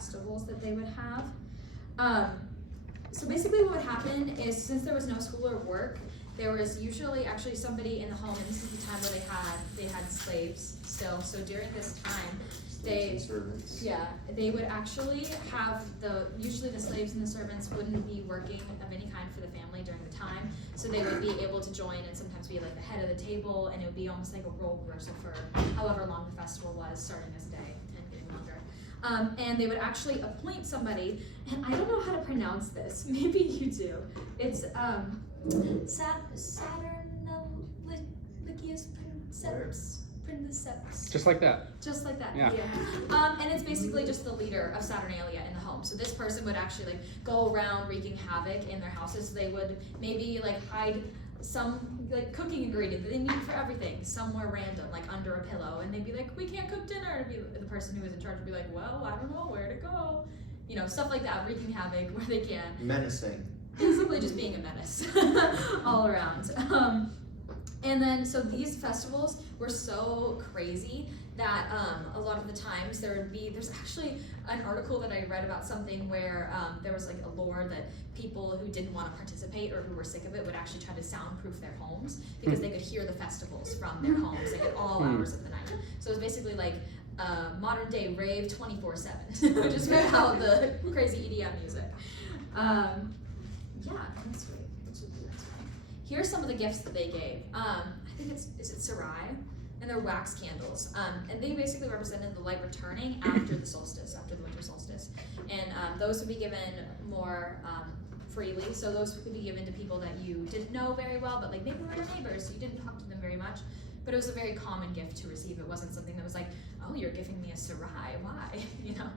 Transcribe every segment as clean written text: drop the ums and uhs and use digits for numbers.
festivals that they would have. So basically what would happen is, since there was no school or work, there was usually actually somebody in the home, and this is the time where they had slaves still. So during this time, they would actually have usually the slaves and the servants wouldn't be working of any kind for the family during the time, so they would be able to join and sometimes be like the head of the table, and it would be almost like a role reversal for however long the festival was, starting as a day and getting longer. And they would actually appoint somebody, and I don't know how to pronounce this, maybe you do. It's Princeps. Just like that. Just like that, yeah. And it's basically just the leader of Saturnalia in the home. So this person would actually like go around wreaking havoc in their houses. They would maybe like hide some like cooking ingredient that they need for everything somewhere random, like under a pillow, and they'd be like, we can't cook dinner. And the person who was in charge would be like, well, I don't know where to go. You know, stuff like that, wreaking havoc where they can. Menacing. Basically just being a menace all around. And then, so these festivals were so crazy that a lot of the times there's actually an article that I read about something where there was like a lore that people who didn't want to participate or who were sick of it would actually try to soundproof their homes because they could hear the festivals from their homes, like at all hours of the night. So it was basically like modern day rave 24/7, which is about the crazy EDM music. Yeah, that's great. Here's some of the gifts that they gave. I think is it Sarai? And they're wax candles. And they basically represented the light returning after the solstice, after the winter solstice. And those would be given more freely. So those could be given to people that you didn't know very well, but like maybe were your neighbors, so you didn't talk to them very much. But it was a very common gift to receive. It wasn't something that was like, oh, you're giving me a Sarai, why? You know.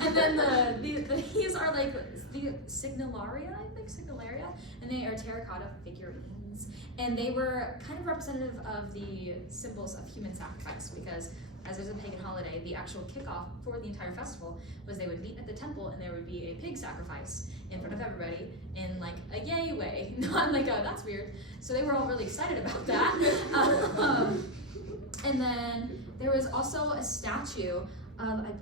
And then these are like the Signallaria, I think, Signallaria, and they are terracotta figurines. And they were kind of representative of the symbols of human sacrifice, because as there's a pagan holiday, the actual kickoff for the entire festival was they would meet at the temple and there would be a pig sacrifice in front of everybody in like a yay way, not like a that's weird. So they were all really excited about that. And then there was also a statue of, let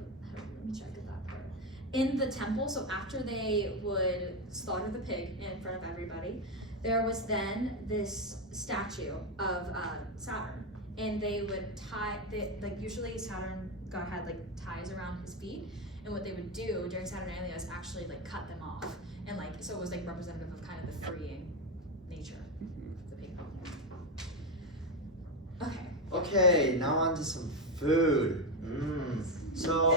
me check that part, in the temple. So after they would slaughter the pig in front of everybody, there was then this statue of Saturn. And they would usually Saturn God had like ties around his feet, and what they would do during Saturnalia is actually like cut them off, and like so it was like representative of kind of the freeing nature of the people. Okay, now on to some food. So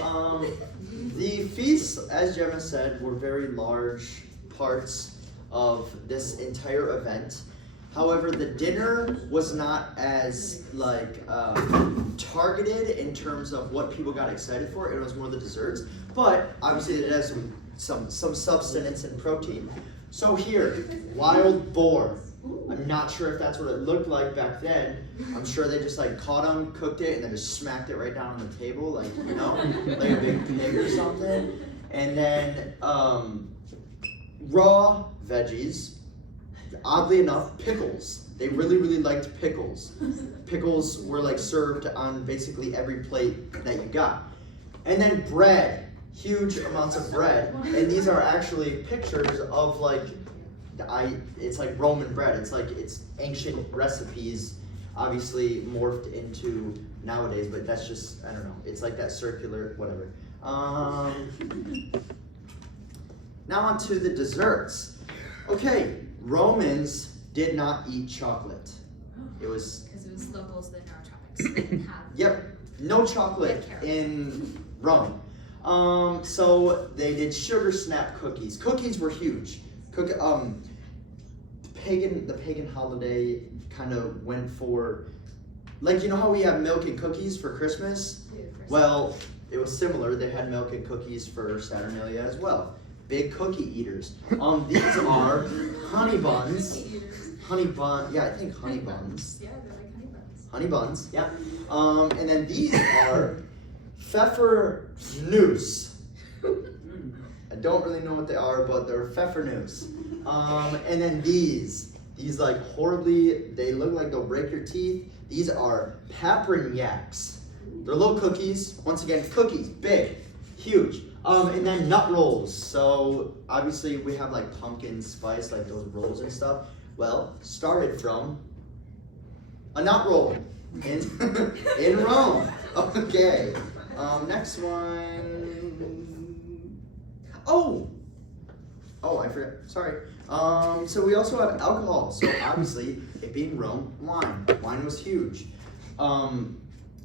the feasts, as Gemma said, were very large parts of this entire event. However, the dinner was not as like targeted in terms of what people got excited for. It was more the desserts, but obviously it has some substance and protein. So here, wild boar. I'm not sure if that's what it looked like back then. I'm sure they just like caught them, cooked it, and then just smacked it right down on the table, like, you know, like a big pig or something. And then raw veggies. Oddly enough, pickles. They really, really liked pickles. Pickles were like served on basically every plate that you got. And then bread, huge amounts of bread. And these are actually pictures of like, it's like Roman bread. It's ancient recipes, obviously morphed into nowadays, but that's just, I don't know. It's like that circular, whatever. Now on to the desserts. Okay. Romans did not eat chocolate. It was because it was locals in the Neurotropics. They didn't have. Yep, no chocolate in Rome. So they did sugar snap cookies. Cookies were huge. The pagan holiday kind of went for, like, you know how we have milk and cookies for Christmas? Well, it was similar. They had milk and cookies for Saturnalia as well. Big cookie eaters. These are honey buns. Honey bun, yeah, I think honey buns. Yeah, they're like honey buns. Honey buns, yeah. And then these are pfeffernusse. I don't really know what they are, but they're pfeffernusse. And then these like horribly, they look like they'll break your teeth. These are paprignacks. They're little cookies. Once again, cookies, big. huge. And then nut rolls. So obviously we have like pumpkin spice, like those rolls and stuff. Well, started from a nut roll in Rome. Okay. Next one. Oh, I forgot. Sorry. So we also have alcohol. So obviously, it being Rome, wine. Wine was huge.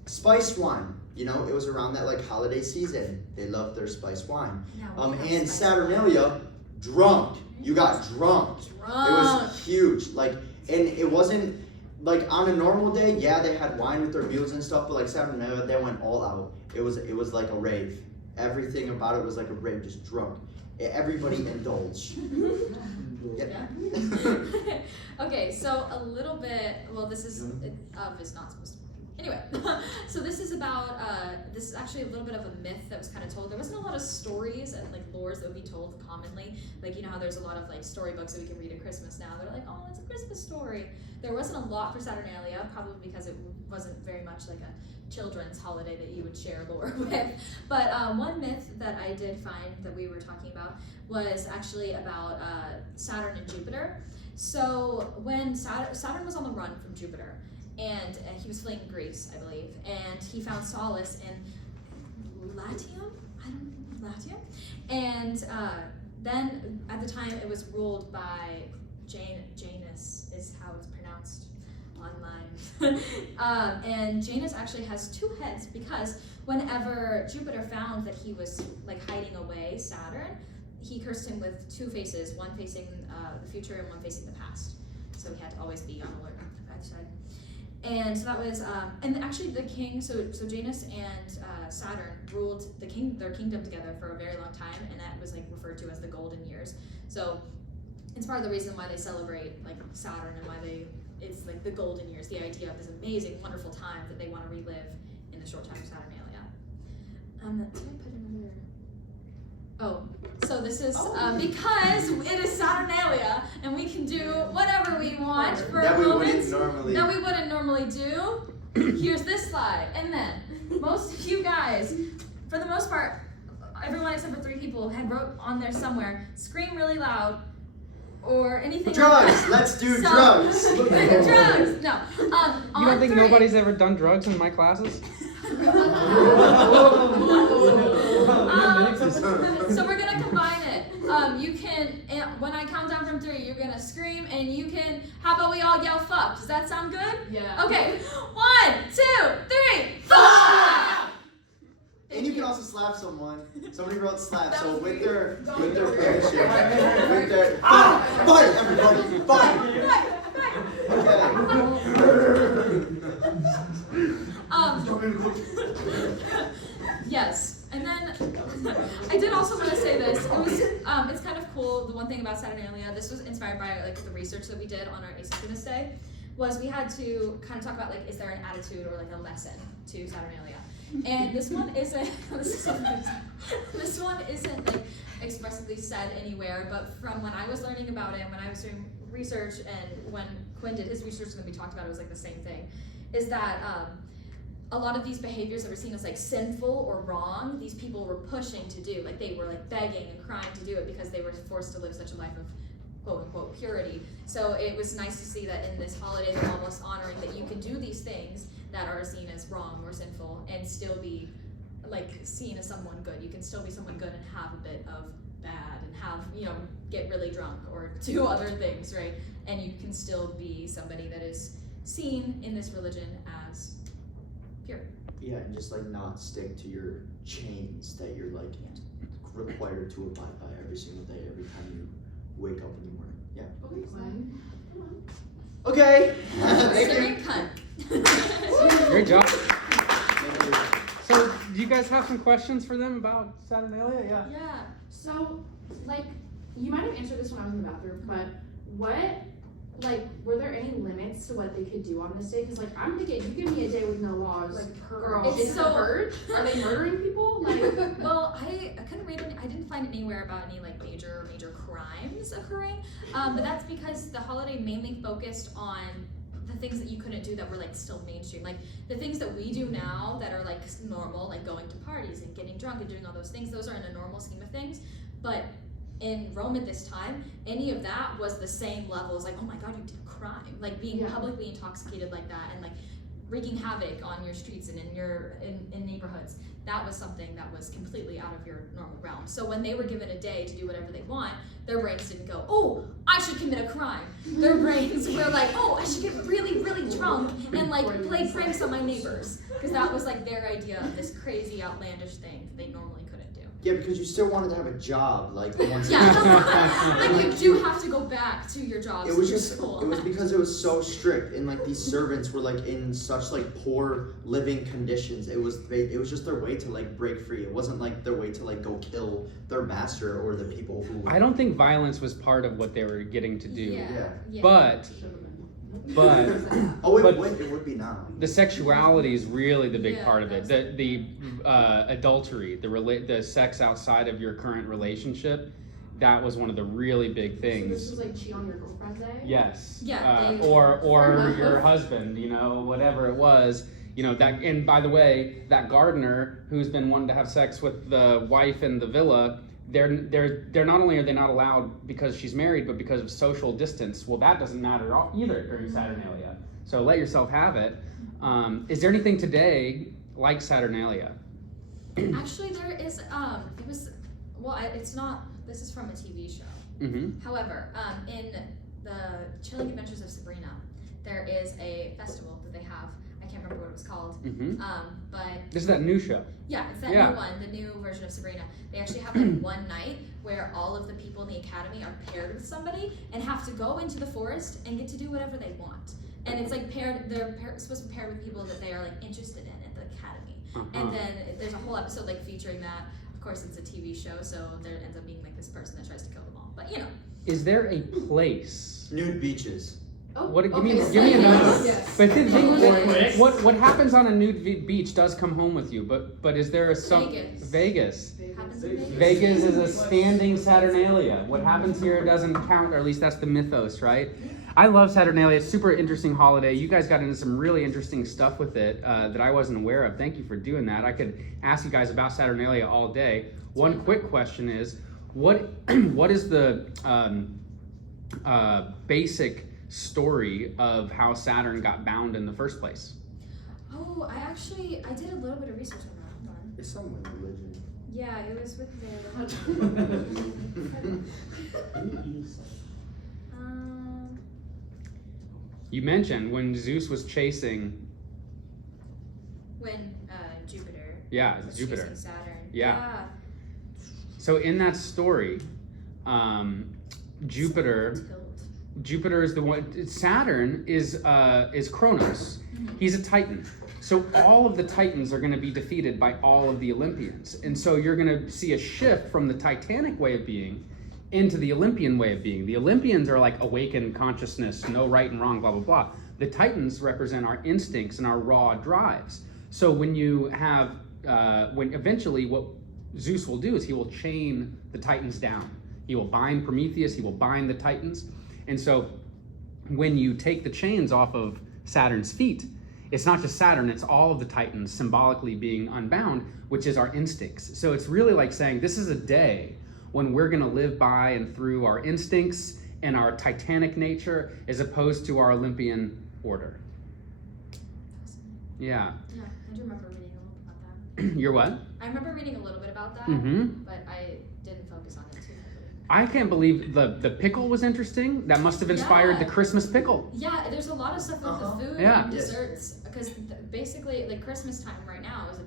Spiced wine. You know, it was around that like holiday season. They loved their spiced wine. And Saturnalia, drunk. You got drunk. It was huge. Like, and it wasn't like on a normal day. Yeah, they had wine with their meals and stuff, but like Saturnalia, they went all out. It was like a rave. Everything about it was like a rave, just drunk. Everybody indulged. Yeah. Okay, so a little bit. Well, this is it's not supposed to. Anyway, so this is about, this is actually a little bit of a myth that was kind of told. There wasn't a lot of stories and like lores that would be told commonly. Like, you know how there's a lot of like storybooks that we can read at Christmas now. They're like, oh, it's a Christmas story. There wasn't a lot for Saturnalia, probably because it wasn't very much like a children's holiday that you would share lore with. But one myth that I did find that we were talking about was actually about Saturn and Jupiter. So when Saturn was on the run from Jupiter, and he was fleeing Greece, I believe, and he found solace in Latium, and then at the time it was ruled by Janus, is how it's pronounced online. And Janus actually has two heads because whenever Jupiter found that he was like hiding away Saturn, he cursed him with two faces, one facing the future and one facing the past. So he had to always be on alert on the bad side. And so that was, and actually the king, so Janus and Saturn ruled their kingdom together for a very long time, and that was like referred to as the golden years. So it's part of the reason why they celebrate like Saturn and why it's like the golden years, the idea of this amazing, wonderful time that they want to relive in the short time of Saturnalia. Did I put another? Oh, so this is because it is Saturnalia, and we can do whatever we want for a moment that we wouldn't normally do. Here's this slide, and then most of you guys, for the most part, everyone except for 3 people had wrote on there somewhere, scream really loud, or anything. Drugs. Like that. Let's do drugs. Drugs. No. You don't think nobody's ever done drugs in my classes? So we're gonna combine it. You can, when I count down from 3, you're gonna scream, and you can. How about we all yell "fuck"? Does that sound good? Yeah. Okay. 1, 2, 3. Fuck! And you can also slap someone. Somebody wrote slap, so with their parachute, with their fight, everybody, fight! Okay. Yes, and then I did also want to say this. It was it's kind of cool. The one thing about Saturnalia, this was inspired by like the research that we did on our asynchronous day, was we had to kind of talk about like, is there an attitude or like a lesson to Saturnalia? And this one isn't. This one isn't like expressly said anywhere. But from when I was learning about it, when I was doing research, and when Quinn did his research, and then we talked about it, was like the same thing. Is that a lot of these behaviors that were seen as like sinful or wrong, these people were pushing to do. Like they were like begging and crying to do it because they were forced to live such a life of quote unquote purity. So it was nice to see that in this holiday they're almost honoring that you can do these things that are seen as wrong or sinful and still be like seen as someone good. You can still be someone good and have a bit of bad and have, you know, get really drunk or do other things, right? And you can still be somebody that is seen in this religion as pure. Yeah, and just like not stick to your chains that you're like required to abide by every single day, every time you wake up in the morning. Yeah. Okay. Thank you. Great job. So, do you guys have some questions for them about Saturnalia? Yeah. So, like, you might have answered this when I was in the bathroom, but were there any limits to what they could do on this day? Because, like, I'm thinking, you give me a day with no laws, like, girl, it's so purge? Are they murdering people? Like, well, I couldn't read I didn't find anywhere about any like major crimes occurring, but that's because the holiday mainly focused on the things that you couldn't do that were like still mainstream. Like the things that we do now that are like normal, like going to parties and getting drunk and doing all those things, those are in a normal scheme of things. But in Rome at this time, any of that was the same level as like, oh my God, you did a crime. Like being publicly intoxicated like that and like wreaking havoc on your streets and in neighborhoods. That was something that was completely out of your normal realm. So when they were given a day to do whatever they want, their brains didn't go, oh, I should commit a crime. Their brains were like, oh, I should get really, really drunk and like play pranks on my neighbors. Because that was like their idea of this crazy, outlandish thing that they normally couldn't do. Yeah, because you still wanted to have a job, like once. Like you do have to go back to your jobs. It was your just, school. it was because it was so strict, and like these servants were like in such like poor living conditions. It was just their way to like break free. It wasn't like their way to like go kill their master or the people who. I don't think violence was part of what they were getting to do. Yeah. But Oh, but it would be now. the sexuality is really the big Yeah, part of it. The adultery, the sex outside of your current relationship, that was one of the really big things. So this was like cheat on your girlfriend's day? Yes. Yeah, Or your husband, you know, whatever it was. You know, that, and by the way, that gardener who's been wanting to have sex with the wife in the villa, they're not only are they not allowed because she's married, but because of social distance. Well, that doesn't matter at all either during Saturnalia. So let yourself have it. Is there anything today like Saturnalia? Actually, there is. It's not. This is from a TV show. Mm-hmm. However, in the Chilling Adventures of Sabrina, there is a festival that they have. I can't remember what it was called. Mm-hmm. But This is that new show. yeah, it's that Yeah. new one, the new version of Sabrina. They actually have like one night where all of the people in the academy are paired with somebody and have to go into the forest and get to do whatever they want. And it's like supposed to be paired with people that they are like interested in at the academy. And then there's a whole episode like featuring that. Of course, it's a TV show, so there ends up being like this person that tries to kill them all. But you know. Is there a place? Nude beaches. Oh, What? Give me okay. another. Yes. But the thing, Yes. what happens on a nude beach does come home with you. But is there Vegas? Happens in Vegas. Vegas is a standing Saturnalia. What happens here doesn't count, or at least that's the mythos, right? I love Saturnalia. It's a super interesting holiday. You guys got into some really interesting stuff with it that I wasn't aware of. Thank you for doing that. I could ask you guys about Saturnalia all day. One quick question is, what is the basic story of how Saturn got bound in the first place? Oh, I did a little bit of research on that. Hold on. It's some religion. Yeah, it was with the. You mentioned when Zeus was chasing. When Jupiter. Yeah, was Jupiter. chasing Saturn. Yeah. So in that story, Jupiter is the one. Saturn is Kronos. He's a Titan. So all of the Titans are going to be defeated by all of the Olympians, and so you're going to see a shift from the Titanic way of being into the Olympian way of being. The Olympians are like awakened consciousness, no right and wrong, blah blah blah. The Titans represent our instincts and our raw drives. So when you have, when eventually what Zeus will do is he will chain the Titans down. He will bind Prometheus, he will bind the Titans. And so when you take the chains off of Saturn's feet, it's not just Saturn, it's all of the Titans symbolically being unbound, which is our instincts. So it's really like saying this is a day when we're gonna live by and through our instincts and our Titanic nature as opposed to our Olympian order. Yeah. Yeah, I do remember reading a little bit about that. You're what? I remember reading a little bit about that, Mm-hmm. but I didn't focus on it too heavily. I can't believe the pickle was interesting. That must have inspired Yeah. the Christmas pickle. Yeah, there's a lot of stuff with the food Yeah. and Yes. desserts because basically, like Christmas time right now is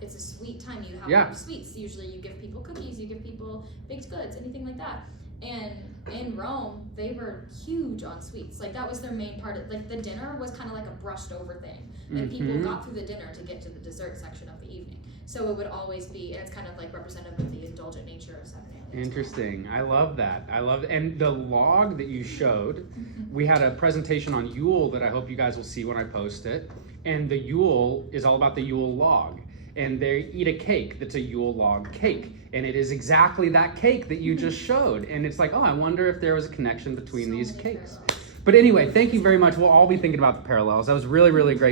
it's a sweet time. You have a Yeah. lot of sweets. Usually, you give people cookies, you give people baked goods, anything like that. And in Rome, they were huge on sweets. Like that was their main part. Like the dinner was kind of like a brushed over thing. Like people Mhm. got through the dinner to get to the dessert section of the evening. So it would always be, and it's kind of like representative of the indulgent nature of Saturnalia. Interesting. I love that. And the log that you showed, we had a presentation on Yule that I hope you guys will see when I post it. And the Yule is all about the Yule log. And they eat a cake that's a Yule log cake. And it is exactly that cake that you just showed. And it's like, oh, I wonder if there was a connection between So these many cakes. parallels. But anyway, thank you very much. We'll all be thinking about the parallels. That was really, really great.